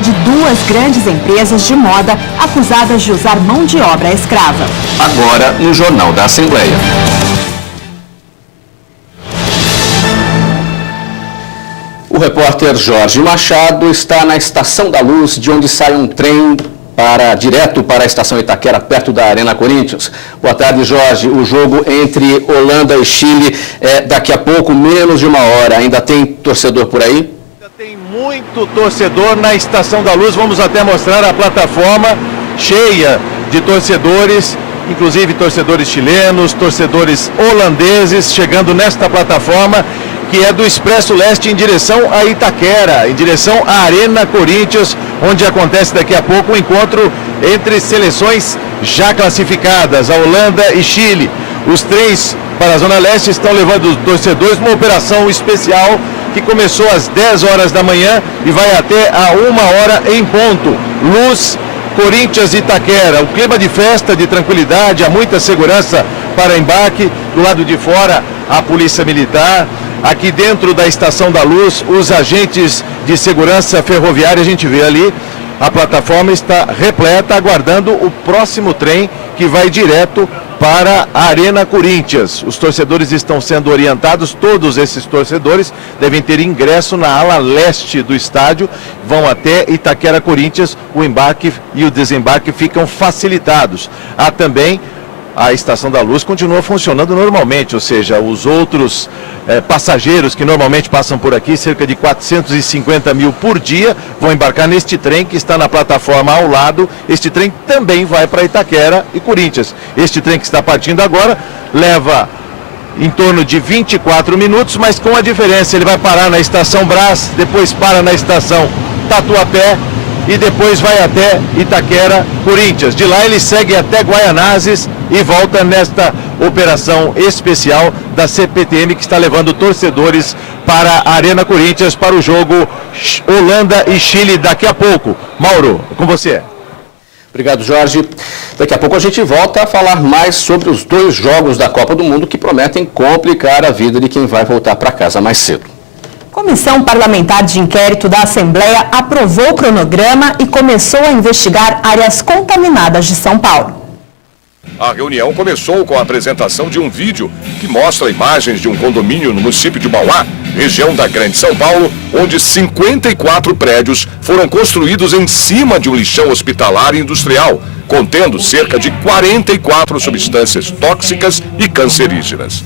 de duas grandes empresas de moda acusadas de usar mão de obra escrava. Agora no Jornal da Assembleia. O repórter Jorge Machado está na Estação da Luz, de onde sai um trem direto para a Estação Itaquera, perto da Arena Corinthians. Boa tarde, Jorge. O jogo entre Holanda e Chile é daqui a pouco, menos de uma hora. Ainda tem torcedor por aí? Tem muito torcedor na Estação da Luz. Vamos até mostrar a plataforma cheia de torcedores, inclusive torcedores chilenos, torcedores holandeses, chegando nesta plataforma, que é do Expresso Leste em direção a Itaquera, em direção à Arena Corinthians, onde acontece daqui a pouco o encontro entre seleções já classificadas, a Holanda e Chile. Os trens para a Zona Leste estão levando os torcedores numa operação especial que começou às 10 horas da manhã e vai até a 1h em ponto. Luz, Corinthians e Itaquera. O clima de festa, de tranquilidade, há muita segurança para embarque. Do lado de fora, a Polícia Militar. Aqui dentro da Estação da Luz, os agentes de segurança ferroviária, a gente vê ali, a plataforma está repleta, aguardando o próximo trem que vai direto para a Arena Corinthians. Os torcedores estão sendo orientados, todos esses torcedores devem ter ingresso na ala leste do estádio, vão até Itaquera Corinthians, o embarque e o desembarque ficam facilitados. Há também a Estação da Luz continua funcionando normalmente, ou seja, os outros passageiros que normalmente passam por aqui, cerca de 450 mil por dia, vão embarcar neste trem que está na plataforma ao lado. Este trem também vai para Itaquera e Corinthians. Este trem que está partindo agora leva em torno de 24 minutos, mas com a diferença, ele vai parar na Estação Brás, depois para na Estação Tatuapé, e depois vai até Itaquera, Corinthians. De lá ele segue até Guaianazes e volta nesta operação especial da CPTM, que está levando torcedores para a Arena Corinthians para o jogo Holanda e Chile daqui a pouco. Mauro, com você. Obrigado, Jorge. Daqui a pouco a gente volta a falar mais sobre os dois jogos da Copa do Mundo que prometem complicar a vida de quem vai voltar para casa mais cedo. Comissão Parlamentar de Inquérito da Assembleia aprovou o cronograma e começou a investigar áreas contaminadas de São Paulo. A reunião começou com a apresentação de um vídeo que mostra imagens de um condomínio no município de Mauá, região da Grande São Paulo, onde 54 prédios foram construídos em cima de um lixão hospitalar e industrial, contendo cerca de 44 substâncias tóxicas e cancerígenas.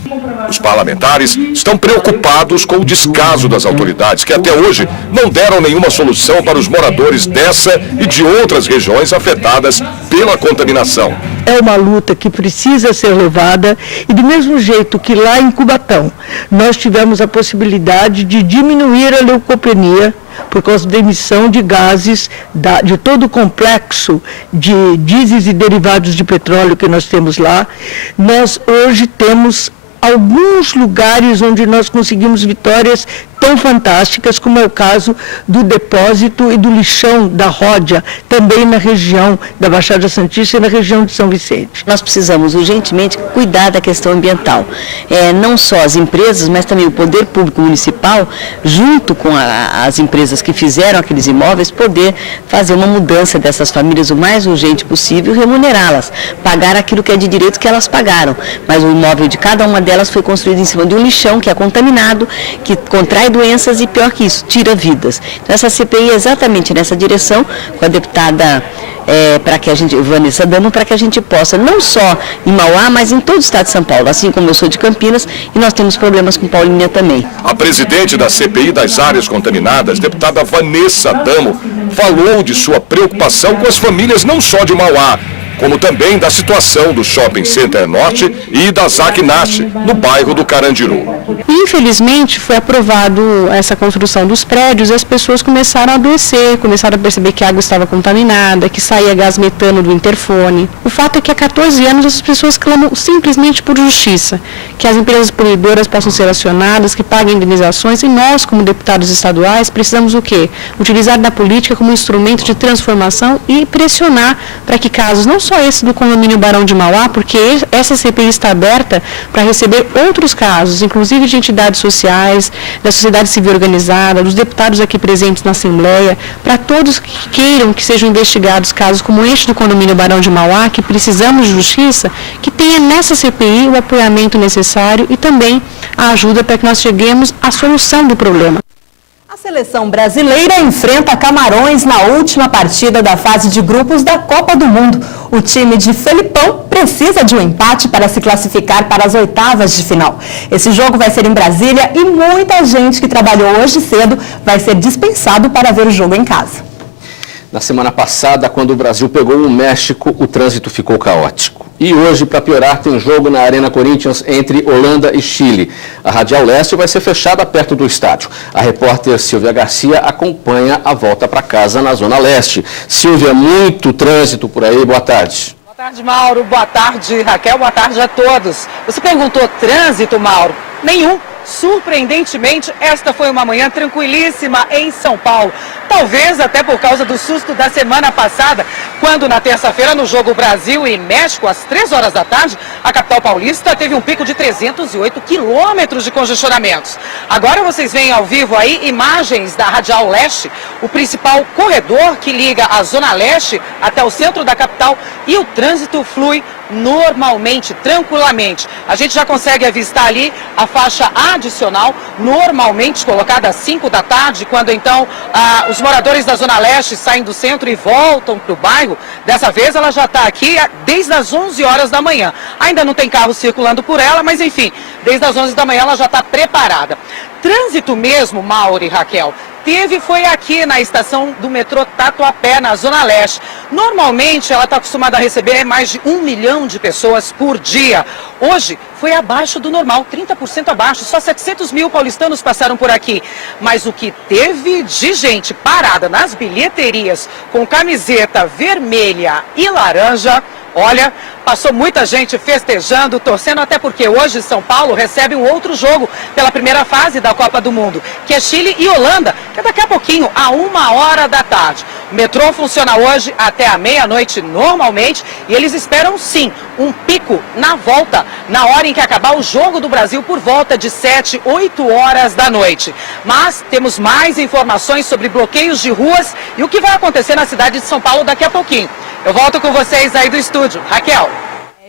Os parlamentares estão preocupados com o descaso das autoridades, que até hoje não deram nenhuma solução para os moradores dessa e de outras regiões afetadas pela contaminação. É uma luta que precisa ser levada, e do mesmo jeito que lá em Cubatão nós tivemos a possibilidade de diminuir a leucopenia por causa da emissão de gases de todo o complexo de dieséis e derivados de petróleo que nós temos lá, nós hoje temos alguns lugares onde nós conseguimos vitórias tão fantásticas, como é o caso do depósito e do lixão da Ródia, também na região da Baixada Santista e na região de São Vicente. Nós precisamos urgentemente cuidar da questão ambiental. Não só as empresas, mas também o poder público municipal, junto com as empresas que fizeram aqueles imóveis, poder fazer uma mudança dessas famílias o mais urgente possível, remunerá-las, pagar aquilo que é de direito que elas pagaram. Mas o imóvel de cada uma delas foi construído em cima de um lixão que é contaminado, que contrai doenças e, pior que isso, tira vidas. Então, essa CPI é exatamente nessa direção, com a deputada Vanessa Damo, para que a gente possa, não só em Mauá, mas em todo o estado de São Paulo, assim como eu sou de Campinas, e nós temos problemas com Paulínia também. A presidente da CPI das áreas contaminadas, deputada Vanessa Damo, falou de sua preocupação com as famílias não só de Mauá, como também da situação do Shopping Center Norte e da Zacnache, no bairro do Carandiru. Infelizmente, foi aprovado essa construção dos prédios e as pessoas começaram a adoecer, começaram a perceber que a água estava contaminada, que saía gás metano do interfone. O fato é que há 14 anos as pessoas clamam simplesmente por justiça, que as empresas poluidoras possam ser acionadas, que paguem indenizações, e nós, como deputados estaduais, precisamos o quê? Utilizar da política como instrumento de transformação e pressionar para que casos não só só esse do condomínio Barão de Mauá, porque essa CPI está aberta para receber outros casos, inclusive de entidades sociais, da sociedade civil organizada, dos deputados aqui presentes na Assembleia, para todos que queiram que sejam investigados casos como este do condomínio Barão de Mauá, que precisamos de justiça, que tenha nessa CPI o apoiamento necessário e também a ajuda para que nós cheguemos à solução do problema. A seleção brasileira enfrenta Camarões na última partida da fase de grupos da Copa do Mundo. O time de Felipão precisa de um empate para se classificar para as oitavas de final. Esse jogo vai ser em Brasília e muita gente que trabalhou hoje cedo vai ser dispensado para ver o jogo em casa. Na semana passada, quando o Brasil pegou o México, o trânsito ficou caótico. E hoje, para piorar, tem jogo na Arena Corinthians entre Holanda e Chile. A Radial Leste vai ser fechada perto do estádio. A repórter Silvia Garcia acompanha a volta para casa na Zona Leste. Silvia, muito trânsito por aí. Boa tarde. Boa tarde, Mauro. Boa tarde, Raquel. Boa tarde a todos. Você perguntou trânsito, Mauro? Nenhum. Surpreendentemente, esta foi uma manhã tranquilíssima em São Paulo. Talvez até por causa do susto da semana passada, quando na terça-feira, no jogo Brasil e México, às 3 horas da tarde, a capital paulista teve um pico de 308 quilômetros de congestionamentos. Agora vocês veem ao vivo aí imagens da Radial Leste, o principal corredor que liga a Zona Leste até o centro da capital, e o trânsito flui normalmente, tranquilamente. A gente já consegue avistar ali a faixa adicional, normalmente colocada às 5 da tarde, quando então os moradores da Zona Leste saem do centro e voltam para o bairro. Dessa vez ela já está aqui desde as 11 horas da manhã. Ainda não tem carro circulando por ela, mas enfim, desde as 11 da manhã ela já está preparada. Trânsito mesmo, Mauro e Raquel, foi aqui na estação do metrô Tatuapé, na Zona Leste. Normalmente ela está acostumada a receber mais de 1 milhão de pessoas por dia. Hoje foi abaixo do normal, 30% abaixo, só 700 mil paulistanos passaram por aqui. Mas o que teve de gente parada nas bilheterias com camiseta vermelha e laranja, olha, passou muita gente festejando, torcendo, até porque hoje São Paulo recebe um outro jogo pela primeira fase da Copa do Mundo, que é Chile e Holanda, que é daqui a pouquinho, a 1 hora da tarde. O metrô funciona hoje até a meia-noite normalmente e eles esperam sim um pico na volta, na hora em que acabar o jogo do Brasil por volta de 7, 8 horas da noite. Mas temos mais informações sobre bloqueios de ruas e o que vai acontecer na cidade de São Paulo daqui a pouquinho. Eu volto com vocês aí do estúdio. Raquel.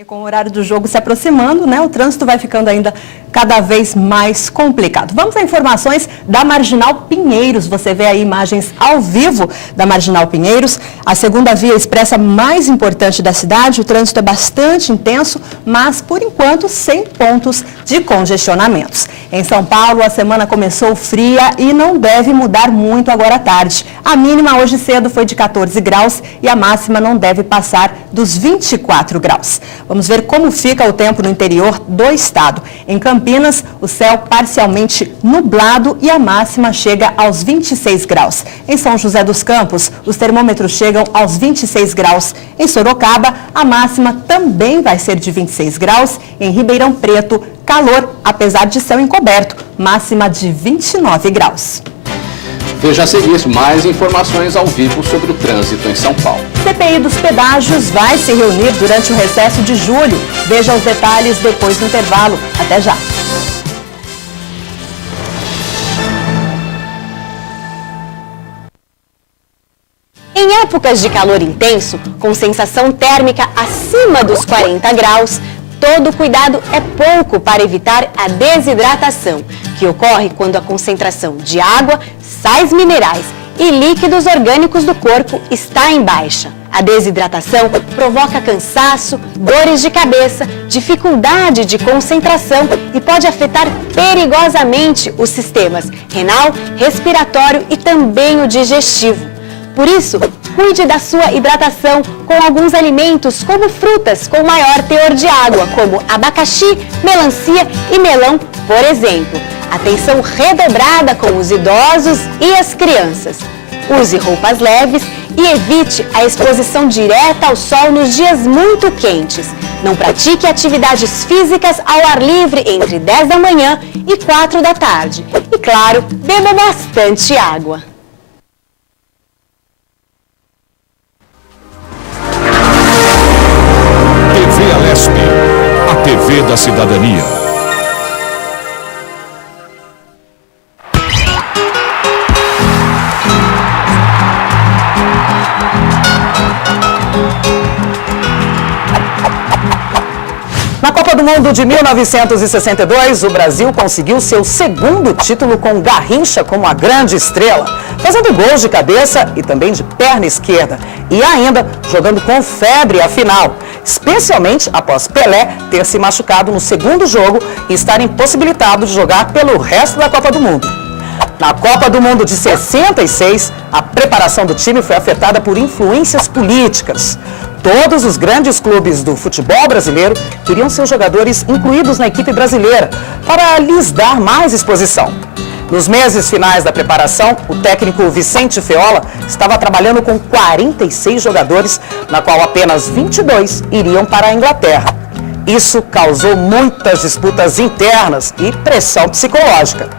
Com o horário do jogo se aproximando, né, o trânsito vai ficando ainda cada vez mais complicado. Vamos a informações da Marginal Pinheiros. Você vê aí imagens ao vivo da Marginal Pinheiros. A segunda via expressa mais importante da cidade. O trânsito é bastante intenso, mas por enquanto sem pontos de congestionamentos. Em São Paulo, a semana começou fria e não deve mudar muito agora à tarde. A mínima hoje cedo foi de 14 graus e a máxima não deve passar dos 24 graus. Vamos ver como fica o tempo no interior do estado. Em Campinas, o céu parcialmente nublado e a máxima chega aos 26 graus. Em São José dos Campos, os termômetros chegam aos 26 graus. Em Sorocaba, a máxima também vai ser de 26 graus. Em Ribeirão Preto, calor, apesar de céu encoberto, máxima de 29 graus. Veja a seguir mais informações ao vivo sobre o trânsito em São Paulo. CPI dos pedágios vai se reunir durante o recesso de julho. Veja os detalhes depois do intervalo. Até já. Em épocas de calor intenso, com sensação térmica acima dos 40 graus, todo cuidado é pouco para evitar a desidratação, que ocorre quando a concentração de água, sais minerais e líquidos orgânicos do corpo está em baixa. A desidratação provoca cansaço, dores de cabeça, dificuldade de concentração e pode afetar perigosamente os sistemas renal, respiratório e também o digestivo. Por isso, cuide da sua hidratação com alguns alimentos como frutas com maior teor de água, como abacaxi, melancia e melão, por exemplo. Atenção redobrada com os idosos e as crianças. Use roupas leves e evite a exposição direta ao sol nos dias muito quentes. Não pratique atividades físicas ao ar livre entre 10 da manhã e 4 da tarde. E claro, beba bastante água. TV da Cidadania. Na Copa do Mundo de 1962, o Brasil conseguiu seu segundo título com Garrincha como a grande estrela, fazendo gols de cabeça e também de perna esquerda, e ainda jogando com febre a final, especialmente após Pelé ter se machucado no segundo jogo e estar impossibilitado de jogar pelo resto da Copa do Mundo. Na Copa do Mundo de 66, a preparação do time foi afetada por influências políticas. Todos os grandes clubes do futebol brasileiro queriam seus jogadores incluídos na equipe brasileira para lhes dar mais exposição. Nos meses finais da preparação, o técnico Vicente Feola estava trabalhando com 46 jogadores, na qual apenas 22 iriam para a Inglaterra. Isso causou muitas disputas internas e pressão psicológica.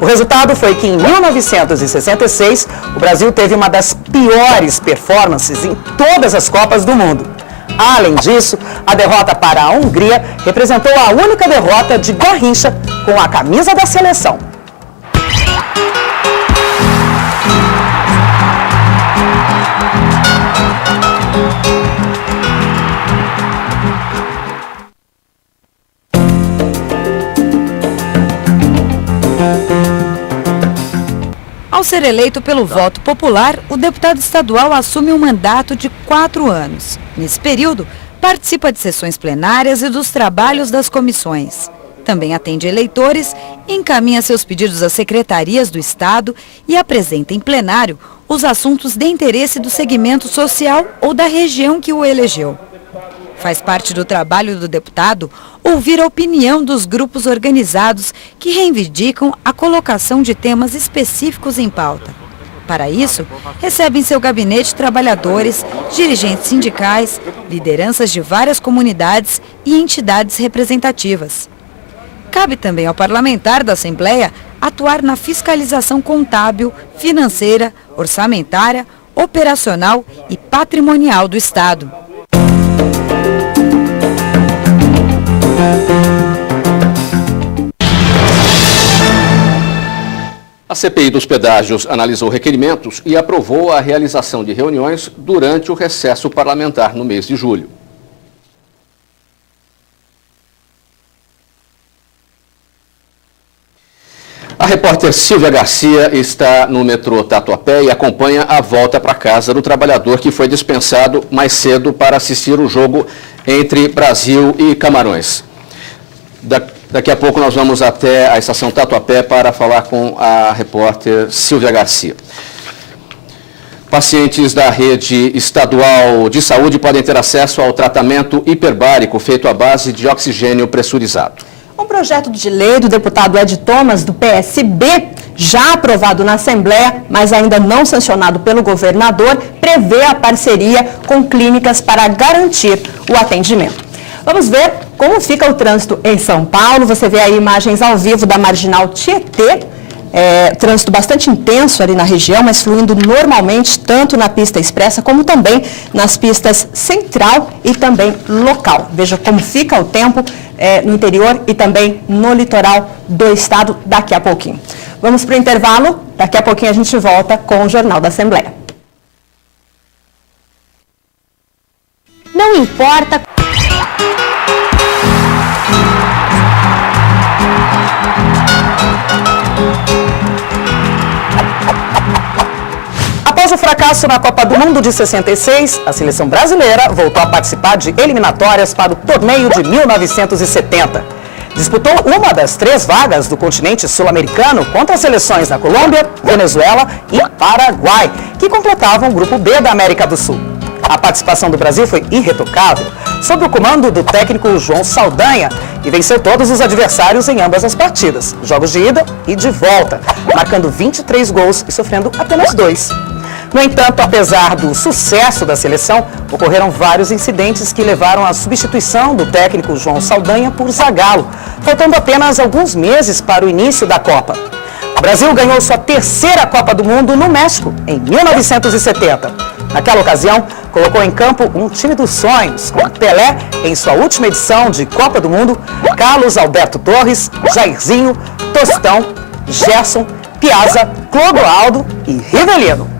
O resultado foi que em 1966, o Brasil teve uma das piores performances em todas as Copas do Mundo. Além disso, a derrota para a Hungria representou a única derrota de Garrincha com a camisa da seleção. Ao ser eleito pelo voto popular, o deputado estadual assume um mandato de 4 anos. Nesse período, participa de sessões plenárias e dos trabalhos das comissões. Também atende eleitores, encaminha seus pedidos às secretarias do Estado e apresenta em plenário os assuntos de interesse do segmento social ou da região que o elegeu. Faz parte do trabalho do deputado ouvir a opinião dos grupos organizados que reivindicam a colocação de temas específicos em pauta. Para isso, recebe em seu gabinete trabalhadores, dirigentes sindicais, lideranças de várias comunidades e entidades representativas. Cabe também ao parlamentar da Assembleia atuar na fiscalização contábil, financeira, orçamentária, operacional e patrimonial do Estado. A CPI dos pedágios analisou requerimentos e aprovou a realização de reuniões durante o recesso parlamentar no mês de julho. A repórter Silvia Garcia está no metrô Tatuapé e acompanha a volta para casa do trabalhador que foi dispensado mais cedo para assistir o jogo entre Brasil e Camarões. Daqui a pouco nós vamos até a estação Tatuapé para falar com a repórter Silvia Garcia. Pacientes da rede estadual de saúde podem ter acesso ao tratamento hiperbárico feito à base de oxigênio pressurizado. Um projeto de lei do deputado Ed Thomas, do PSB, já aprovado na Assembleia, mas ainda não sancionado pelo governador, prevê a parceria com clínicas para garantir o atendimento. Vamos ver como fica o trânsito em São Paulo. Você vê aí imagens ao vivo da Marginal Tietê. Trânsito bastante intenso ali na região, mas fluindo normalmente, tanto na pista expressa, como também nas pistas central e também local. Veja como fica o tempo no interior e também no litoral do estado daqui a pouquinho. Vamos para o intervalo, daqui a pouquinho a gente volta com o Jornal da Assembleia. Não importa... Após o fracasso na Copa do Mundo de 66, a seleção brasileira voltou a participar de eliminatórias para o torneio de 1970. Disputou uma das 3 vagas do continente sul-americano contra as seleções da Colômbia, Venezuela e Paraguai, que completavam o grupo B da América do Sul. A participação do Brasil foi irretocável, sob o comando do técnico João Saldanha, e venceu todos os adversários em ambas as partidas, jogos de ida e de volta, marcando 23 gols e sofrendo apenas 2. No entanto, apesar do sucesso da seleção, ocorreram vários incidentes que levaram à substituição do técnico João Saldanha por Zagallo, faltando apenas alguns meses para o início da Copa. O Brasil ganhou sua 3ª Copa do Mundo no México, em 1970. Naquela ocasião, colocou em campo um time dos sonhos, com Pelé em sua última edição de Copa do Mundo, Carlos Alberto Torres, Jairzinho, Tostão, Gerson, Piazza, Clodoaldo e Rivelino.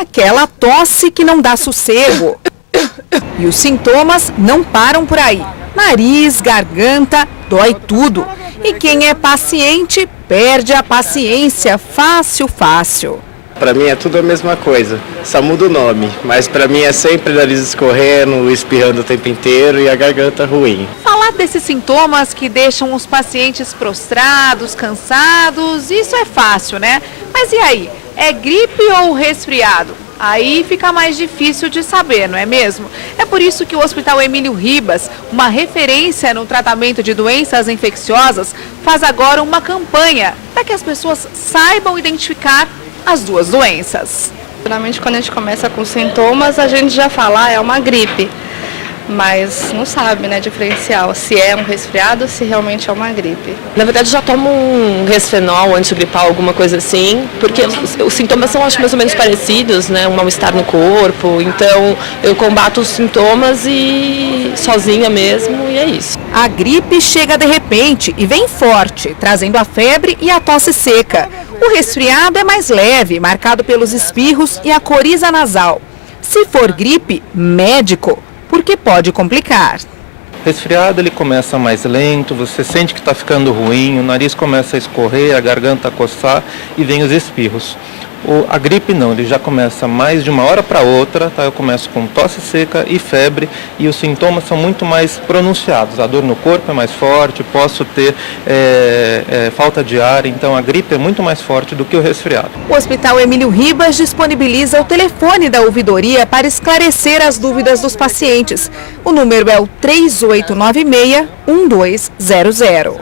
Aquela tosse que não dá sossego. E os sintomas não param por aí. Nariz, garganta, dói tudo. E quem é paciente perde a paciência fácil. Para mim é tudo a mesma coisa, só muda o nome, mas para mim é sempre o nariz escorrendo, espirrando o tempo inteiro e a garganta ruim. Falar desses sintomas que deixam os pacientes prostrados, cansados, isso é fácil, né? Mas e aí? É gripe ou resfriado? Aí fica mais difícil de saber, não é mesmo? É por isso que o Hospital Emílio Ribas, uma referência no tratamento de doenças infecciosas, faz agora uma campanha para que as pessoas saibam identificar as duas doenças. Geralmente quando a gente começa com sintomas, a gente já fala, é uma gripe. Mas não sabe, né, diferenciar se é um resfriado ou se realmente é uma gripe. Na verdade, já tomo um resfenol, antigripal, alguma coisa assim, porque os sintomas são, acho, mais ou menos parecidos, né, um mal-estar no corpo. Então, eu combato os sintomas e sozinha mesmo, e é isso. A gripe chega de repente e vem forte, trazendo a febre e a tosse seca. O resfriado é mais leve, marcado pelos espirros e a coriza nasal. Se for gripe, médico, porque pode complicar. Resfriado ele começa mais lento, você sente que está ficando ruim, o nariz começa a escorrer, a garganta a coçar e vem os espirros. A gripe não, ele já começa mais de uma hora para outra, tá? Eu começo com tosse seca e febre e os sintomas são muito mais pronunciados. A dor no corpo é mais forte, posso ter falta de ar, então a gripe é muito mais forte do que o resfriado. O Hospital Emílio Ribas disponibiliza o telefone da ouvidoria para esclarecer as dúvidas dos pacientes. O número é o 3896-1200.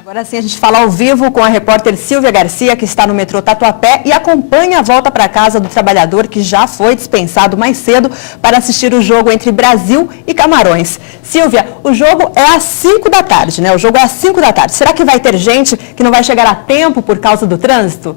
Agora sim, a gente fala ao vivo com a repórter Silvia Garcia, que está no metrô Tatuapé e acompanha a volta para casa do trabalhador que já foi dispensado mais cedo para assistir o jogo entre Brasil e Camarões. Silvia, o jogo é às 5 da tarde, né? O jogo é às 5 da tarde. Será que vai ter gente que não vai chegar a tempo por causa do trânsito?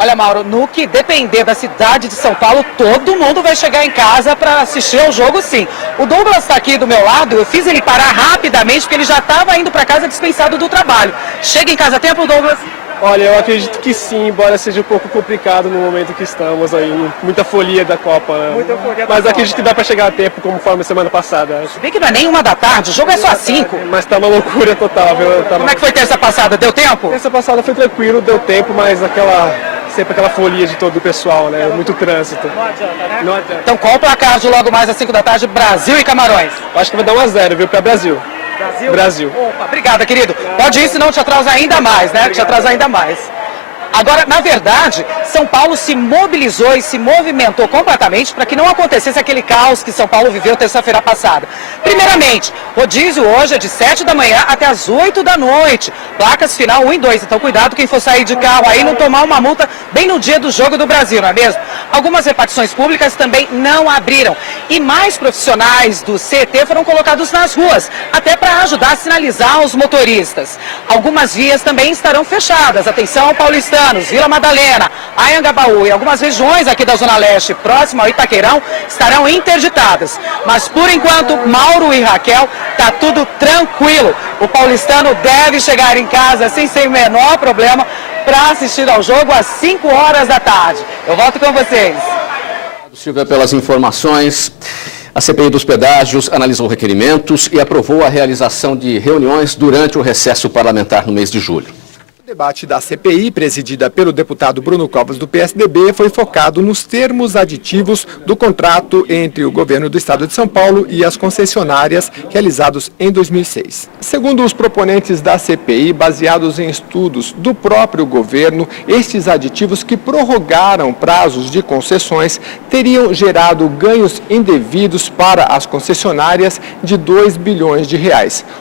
Olha, Mauro, no que depender da cidade de São Paulo, todo mundo vai chegar em casa para assistir ao jogo, sim. O Douglas está aqui do meu lado, eu fiz ele parar rapidamente, porque ele já estava indo para casa dispensado do trabalho. Chega em casa a tempo, Douglas? Olha, eu acredito que sim, embora seja um pouco complicado no momento que estamos aí, muita folia da Copa, né? Muita folia da Copa. Acredito que dá para chegar a tempo, conforme a semana passada. Se bem que não é nem 1 da tarde, o jogo é só às 5. Mas tá uma loucura total, viu? Como é que foi terça passada? Deu tempo? Terça passada foi tranquilo, deu tempo, mas sempre aquela folia de todo o pessoal, né? Muito trânsito. Não adianta, né? Não adianta. Então qual o placar de logo mais às 5 da tarde, Brasil e Camarões? Acho que vai dar 1-0, viu, para Brasil. Brasil. Opa, obrigada, querido. Pode ir, senão te atrasa ainda mais, né? Te atrasa ainda mais. Agora, na verdade, São Paulo se mobilizou e se movimentou completamente para que não acontecesse aquele caos que São Paulo viveu terça-feira passada. Primeiramente, rodízio hoje é de 7 da manhã até as 8 da noite. Placas final 1 e 2, então cuidado quem for sair de carro aí não tomar uma multa bem no dia do Jogo do Brasil, não é mesmo? Algumas repartições públicas também não abriram. E mais profissionais do CET foram colocados nas ruas, até para ajudar a sinalizar os motoristas. Algumas vias também estarão fechadas. Atenção, paulistanos, Vila Madalena, Anhangabaú e algumas regiões aqui da Zona Leste, próximo ao Itaquerão, estarão interditadas. Mas, por enquanto, Mauro e Raquel, tá tudo tranquilo. O paulistano deve chegar em casa sem o menor problema para assistir ao jogo às 5 horas da tarde. Eu volto com vocês. Silvia, pelas informações. A CPI dos pedágios analisou requerimentos e aprovou a realização de reuniões durante o recesso parlamentar no mês de julho. O debate da CPI, presidida pelo deputado Bruno Covas do PSDB, foi focado nos termos aditivos do contrato entre o governo do estado de São Paulo e as concessionárias realizados em 2006. Segundo os proponentes da CPI, baseados em estudos do próprio governo, estes aditivos que prorrogaram prazos de concessões teriam gerado ganhos indevidos para as concessionárias de R$ 2 bilhões.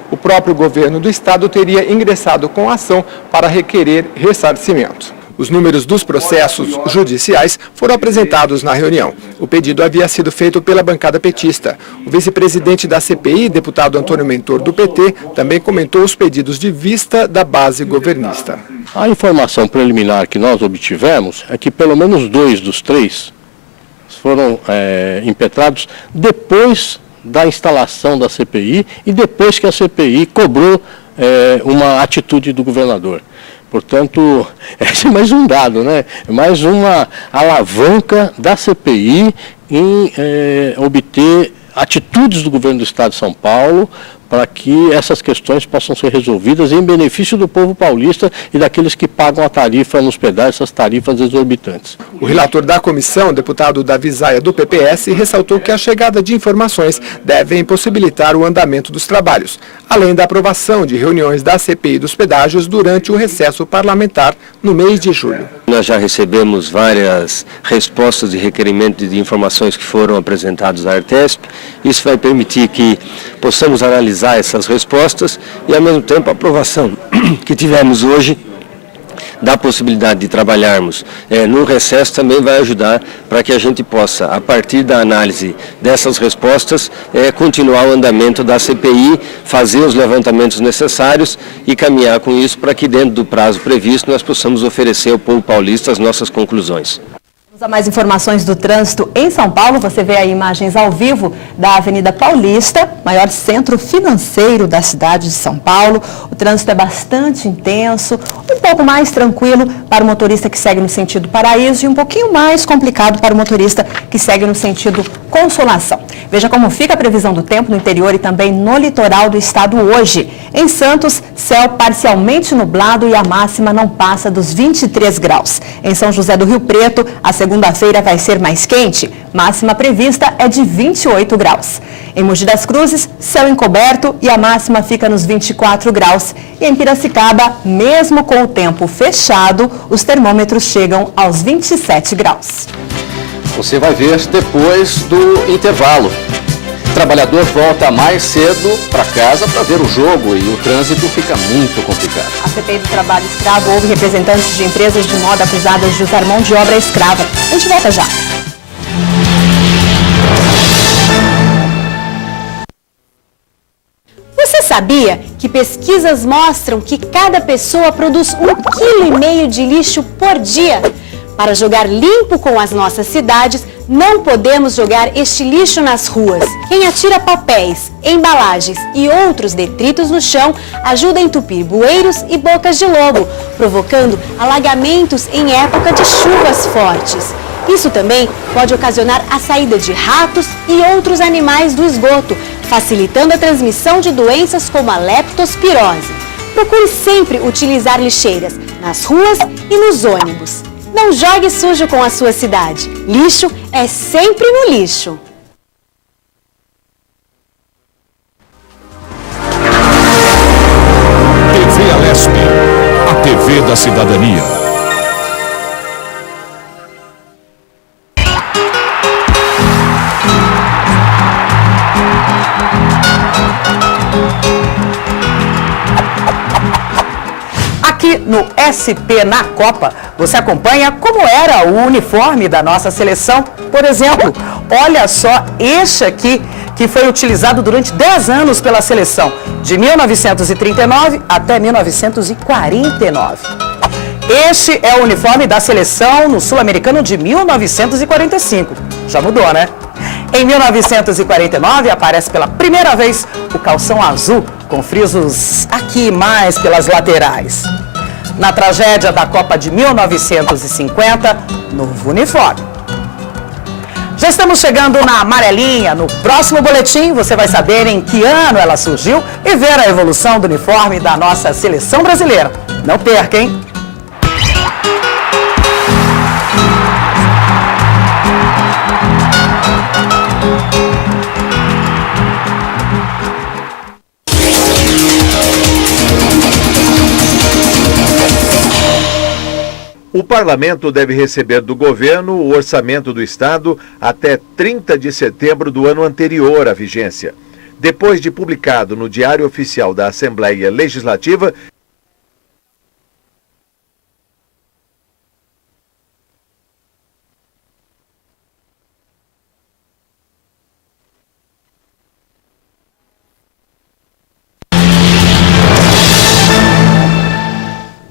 O próprio governo do estado teria ingressado com ação para requerer ressarcimento. Os números dos processos judiciais foram apresentados na reunião. O pedido havia sido feito pela bancada petista. O vice-presidente da CPI, deputado Antônio Mentor, do PT, também comentou os pedidos de vista da base governista. A informação preliminar que nós obtivemos é que pelo menos 2 dos 3 foram impetrados depois da instalação da CPI e depois que a CPI cobrou uma atitude do governador. Portanto, esse é mais um dado, né? Mais uma alavanca da CPI em obter atitudes do governo do estado de São Paulo para que essas questões possam ser resolvidas em benefício do povo paulista e daqueles que pagam a tarifa nos pedágios, essas tarifas exorbitantes. O relator da comissão, deputado Davi Zaia, do PPS, ressaltou que a chegada de informações deve impossibilitar o andamento dos trabalhos, além da aprovação de reuniões da CPI dos pedágios durante o recesso parlamentar no mês de julho. Nós já recebemos várias respostas e requerimentos de informações que foram apresentados à Artesp. Isso vai permitir que possamos analisar essas respostas e, ao mesmo tempo, a aprovação que tivemos hoje da possibilidade de trabalharmos no recesso também vai ajudar para que a gente possa, a partir da análise dessas respostas, continuar o andamento da CPI, fazer os levantamentos necessários e caminhar com isso para que, dentro do prazo previsto, nós possamos oferecer ao povo paulista as nossas conclusões. Vamos a mais informações do trânsito em São Paulo. Você vê aí imagens ao vivo da Avenida Paulista, maior centro financeiro da cidade de São Paulo. O trânsito é bastante intenso, um pouco mais tranquilo para o motorista que segue no sentido Paraíso e um pouquinho mais complicado para o motorista que segue no sentido Consolação. Veja como fica a previsão do tempo no interior e também no litoral do estado hoje. Em Santos, céu parcialmente nublado e a máxima não passa dos 23 graus. Em São José do Rio Preto, a segunda-feira vai ser mais quente, máxima prevista é de 28 graus. Em Mogi das Cruzes, céu encoberto e a máxima fica nos 24 graus. E em Piracicaba, mesmo com o tempo fechado, os termômetros chegam aos 27 graus. Você vai ver depois do intervalo. O trabalhador volta mais cedo para casa para ver o jogo e o trânsito fica muito complicado. A CPI do trabalho escravo houve representantes de empresas de moda acusadas de usar mão de obra escrava. A gente volta já. Você sabia que pesquisas mostram que cada pessoa produz 1,5 kg de lixo por dia? Para jogar limpo com as nossas cidades, não podemos jogar este lixo nas ruas. Quem atira papéis, embalagens e outros detritos no chão ajuda a entupir bueiros e bocas de lobo, provocando alagamentos em época de chuvas fortes. Isso também pode ocasionar a saída de ratos e outros animais do esgoto, facilitando a transmissão de doenças como a leptospirose. Procure sempre utilizar lixeiras nas ruas e nos ônibus. Não jogue sujo com a sua cidade. Lixo é sempre no lixo. TV Alesp, a TV da cidadania. Aqui no SP na Copa, você acompanha como era o uniforme da nossa seleção. Por exemplo, olha só este aqui, que foi utilizado durante 10 anos pela seleção, de 1939 até 1949. Este é o uniforme da seleção no Sul-Americano de 1945. Já mudou, né? Em 1949, aparece pela primeira vez o calção azul, com frisos aqui mais pelas laterais. Na tragédia da Copa de 1950, novo uniforme. Já estamos chegando na amarelinha. No próximo boletim, você vai saber em que ano ela surgiu e ver a evolução do uniforme da nossa seleção brasileira. Não perca, hein? O parlamento deve receber do governo o orçamento do Estado até 30 de setembro do ano anterior à vigência. Depois de publicado no Diário Oficial da Assembleia Legislativa,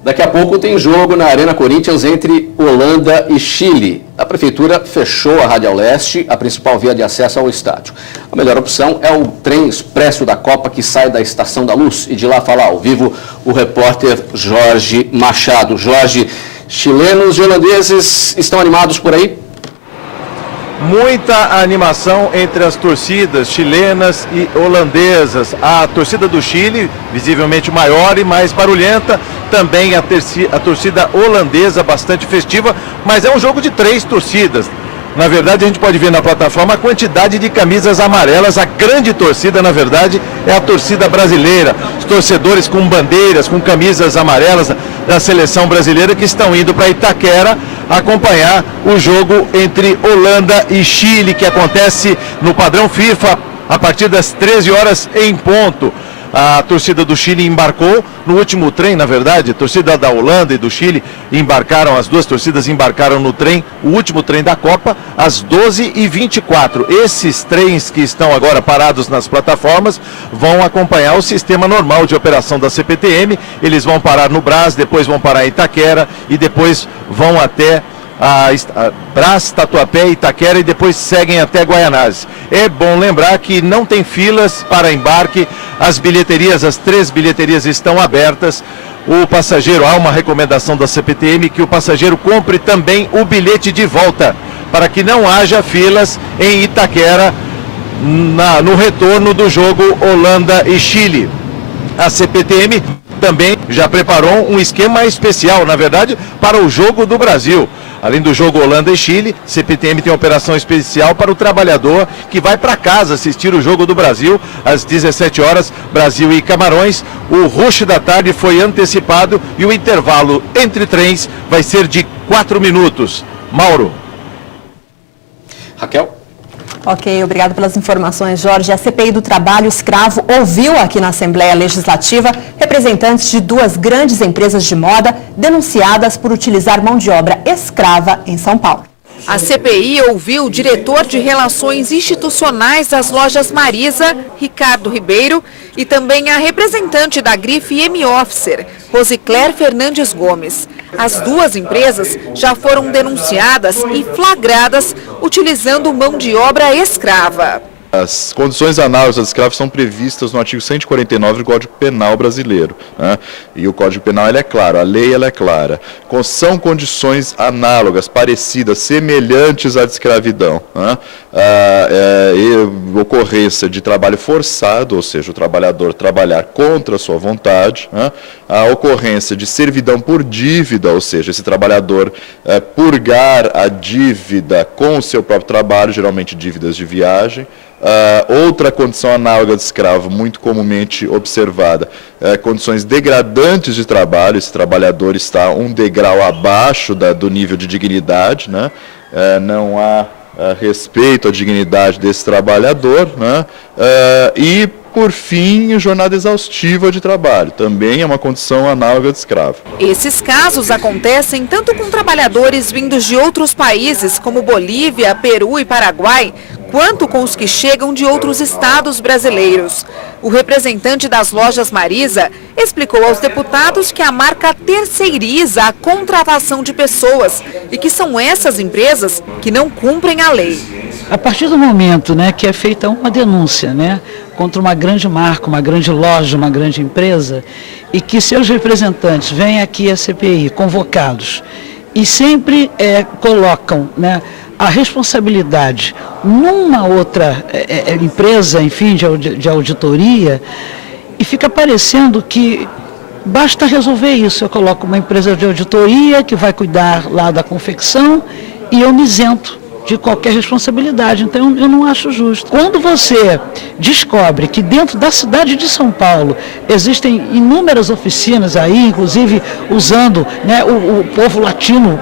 Daqui a pouco tem jogo na Arena Corinthians entre Holanda e Chile. A prefeitura fechou a Radial Leste, a principal via de acesso ao estádio. A melhor opção é o trem expresso da Copa que sai da Estação da Luz. E de lá fala ao vivo o repórter Jorge Machado. Jorge, chilenos e holandeses estão animados por aí? Muita animação entre as torcidas chilenas e holandesas. A torcida do Chile, visivelmente maior e mais barulhenta. Também a torcida holandesa, bastante festiva. Mas é um jogo de 3 torcidas. Na verdade, a gente pode ver na plataforma a quantidade de camisas amarelas. A grande torcida, na verdade, é a torcida brasileira. Os torcedores com bandeiras, com camisas amarelas da seleção brasileira que estão indo para Itaquera acompanhar o jogo entre Holanda e Chile, que acontece no padrão FIFA a partir das 13 horas em ponto. A torcida do Chile embarcou no último trem, na verdade, a torcida da Holanda e do Chile embarcaram, as duas torcidas embarcaram no trem, o último trem da Copa, às 12h24. Esses trens que estão agora parados nas plataformas vão acompanhar o sistema normal de operação da CPTM. Eles vão parar no Brás, depois vão parar em Itaquera e depois vão até a Brás, Tatuapé, Itaquera e depois seguem até Guaianazes. É bom lembrar que não tem filas para embarque, as bilheterias, as 3 bilheterias estão abertas. O passageiro, há uma recomendação da CPTM que o passageiro compre também o bilhete de volta, para que não haja filas em Itaquera no retorno do jogo Holanda e Chile. A CPTM também já preparou um esquema especial, na verdade, para o jogo do Brasil. Além do jogo Holanda e Chile, CPTM tem uma operação especial para o trabalhador que vai para casa assistir o jogo do Brasil às 17 horas, Brasil e Camarões. O rush da tarde foi antecipado e o intervalo entre trens vai ser de 4 minutos. Mauro. Raquel. Ok, obrigado pelas informações, Jorge. A CPI do Trabalho Escravo ouviu aqui na Assembleia Legislativa representantes de 2 grandes empresas de moda denunciadas por utilizar mão de obra escrava em São Paulo. A CPI ouviu o diretor de Relações Institucionais das lojas Marisa, Ricardo Ribeiro, e também a representante da grife M-Officer, Rosicler Fernandes Gomes. As 2 empresas já foram denunciadas e flagradas utilizando mão de obra escrava. As condições análogas aos escravos são previstas no artigo 149 do Código Penal brasileiro, né? E o Código Penal ele é claro, a lei ela é clara. São condições análogas, parecidas, semelhantes à de escravidão, né? Ocorrência de trabalho forçado, ou seja, o trabalhador trabalhar contra a sua vontade, né? A ocorrência de servidão por dívida, ou seja, esse trabalhador purgar a dívida com o seu próprio trabalho, geralmente dívidas de viagem. Outra condição análoga de escravo, muito comumente observada, condições degradantes de trabalho. Esse trabalhador está um degrau abaixo do nível de dignidade, né? Não há respeito à dignidade desse trabalhador, né? E, por fim, jornada exaustiva de trabalho, também é uma condição análoga de escravo. Esses casos acontecem tanto com trabalhadores vindos de outros países, como Bolívia, Peru e Paraguai, quanto com os que chegam de outros estados brasileiros. O representante das lojas Marisa explicou aos deputados que a marca terceiriza a contratação de pessoas e que são essas empresas que não cumprem a lei. A partir do momento, né, que é feita uma denúncia, né, contra uma grande marca, uma grande loja, uma grande empresa, e que seus representantes vêm aqui à CPI convocados e sempre colocam, né, a responsabilidade numa outra empresa, enfim, de auditoria, e fica parecendo que basta resolver isso. Eu coloco uma empresa de auditoria que vai cuidar lá da confecção e eu me isento de qualquer responsabilidade. Então eu não acho justo. Quando você descobre que dentro da cidade de São Paulo existem inúmeras oficinas aí, inclusive usando, né, o povo latino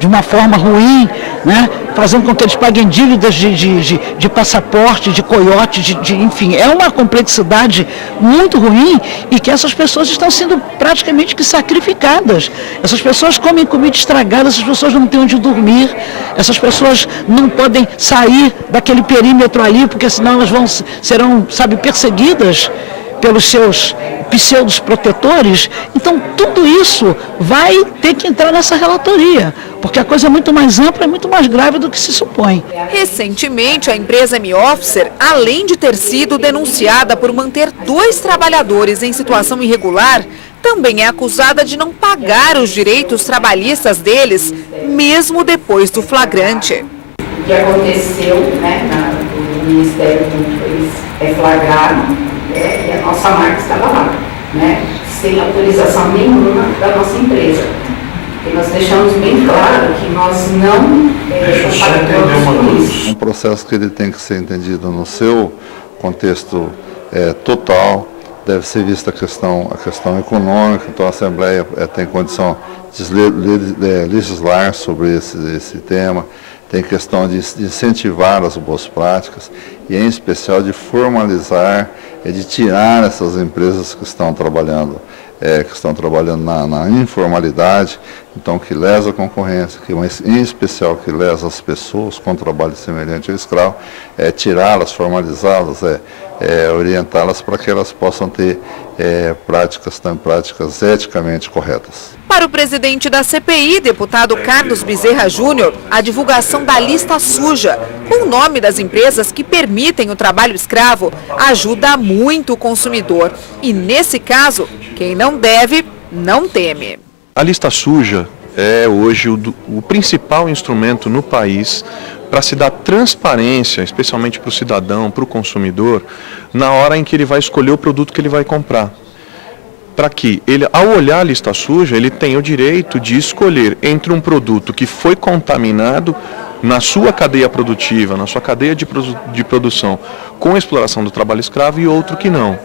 de uma forma ruim, né, fazendo com que eles paguem dívidas de passaporte, de coiote, enfim, é uma complexidade muito ruim e que essas pessoas estão sendo praticamente que sacrificadas. Essas pessoas comem comida estragada, essas pessoas não têm onde dormir, essas pessoas não podem sair daquele perímetro ali, porque senão elas serão, sabe, perseguidas pelos seus pseudos protetores. Então tudo isso vai ter que entrar nessa relatoria, porque a coisa é muito mais ampla e muito mais grave do que se supõe. Recentemente, a empresa M-Officer, além de ter sido denunciada por manter 2 trabalhadores em situação irregular, também é acusada de não pagar os direitos trabalhistas deles, mesmo depois do flagrante. O que aconteceu, né, no Ministério Público, eles flagraram, e a nossa marca estava lá, né, sem autorização nenhuma da nossa empresa. E nós deixamos bem claro que nós não compactuamos com isso. Um processo que ele tem que ser entendido no seu contexto total, deve ser vista a questão econômica, então a Assembleia tem condição de legislar sobre esse tema, tem questão de incentivar as boas práticas e, em especial, de formalizar, de tirar essas empresas que estão trabalhando na informalidade, então que lesa a concorrência, em especial que lesa as pessoas com trabalho semelhante ao escravo, tirá-las, formalizá-las, orientá-las para que elas possam ter práticas eticamente corretas. Para o presidente da CPI, deputado Carlos Bezerra Júnior, a divulgação da lista suja, com o nome das empresas que permitem o trabalho escravo, ajuda muito o consumidor. E nesse caso, quem não deve, não teme. A lista suja é hoje o principal instrumento no país para se dar transparência, especialmente para o cidadão, para o consumidor, na hora em que ele vai escolher o produto que ele vai comprar. Para que ele, ao olhar a lista suja, ele tenha o direito de escolher entre um produto que foi contaminado na sua cadeia produtiva, na sua cadeia de produção, com a exploração do trabalho escravo, e outro que não.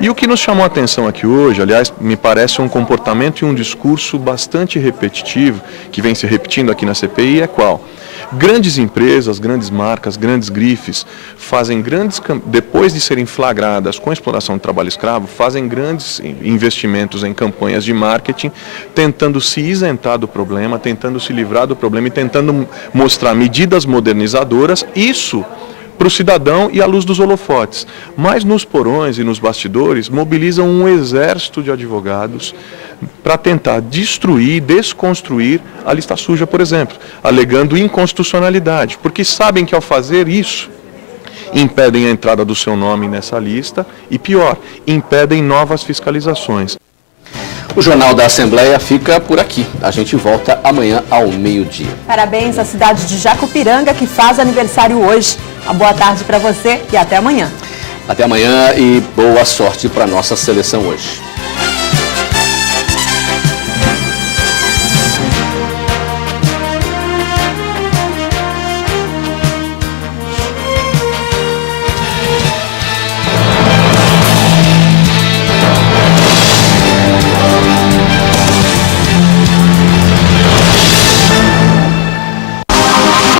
E o que nos chamou a atenção aqui hoje, aliás, me parece um comportamento e um discurso bastante repetitivo, que vem se repetindo aqui na CPI, é qual? Grandes empresas, grandes marcas, grandes grifes, depois de serem flagradas com a exploração do trabalho escravo, fazem grandes investimentos em campanhas de marketing, tentando se isentar do problema, tentando se livrar do problema e tentando mostrar medidas modernizadoras, isso para o cidadão e à luz dos holofotes. Mas nos porões e nos bastidores mobilizam um exército de advogados para tentar destruir, desconstruir a lista suja, por exemplo, alegando inconstitucionalidade, porque sabem que ao fazer isso, impedem a entrada do seu nome nessa lista e, pior, impedem novas fiscalizações. O Jornal da Assembleia fica por aqui. A gente volta amanhã ao meio-dia. Parabéns à cidade de Jacupiranga, que faz aniversário hoje. Uma boa tarde para você e até amanhã. Até amanhã e boa sorte para a nossa seleção hoje.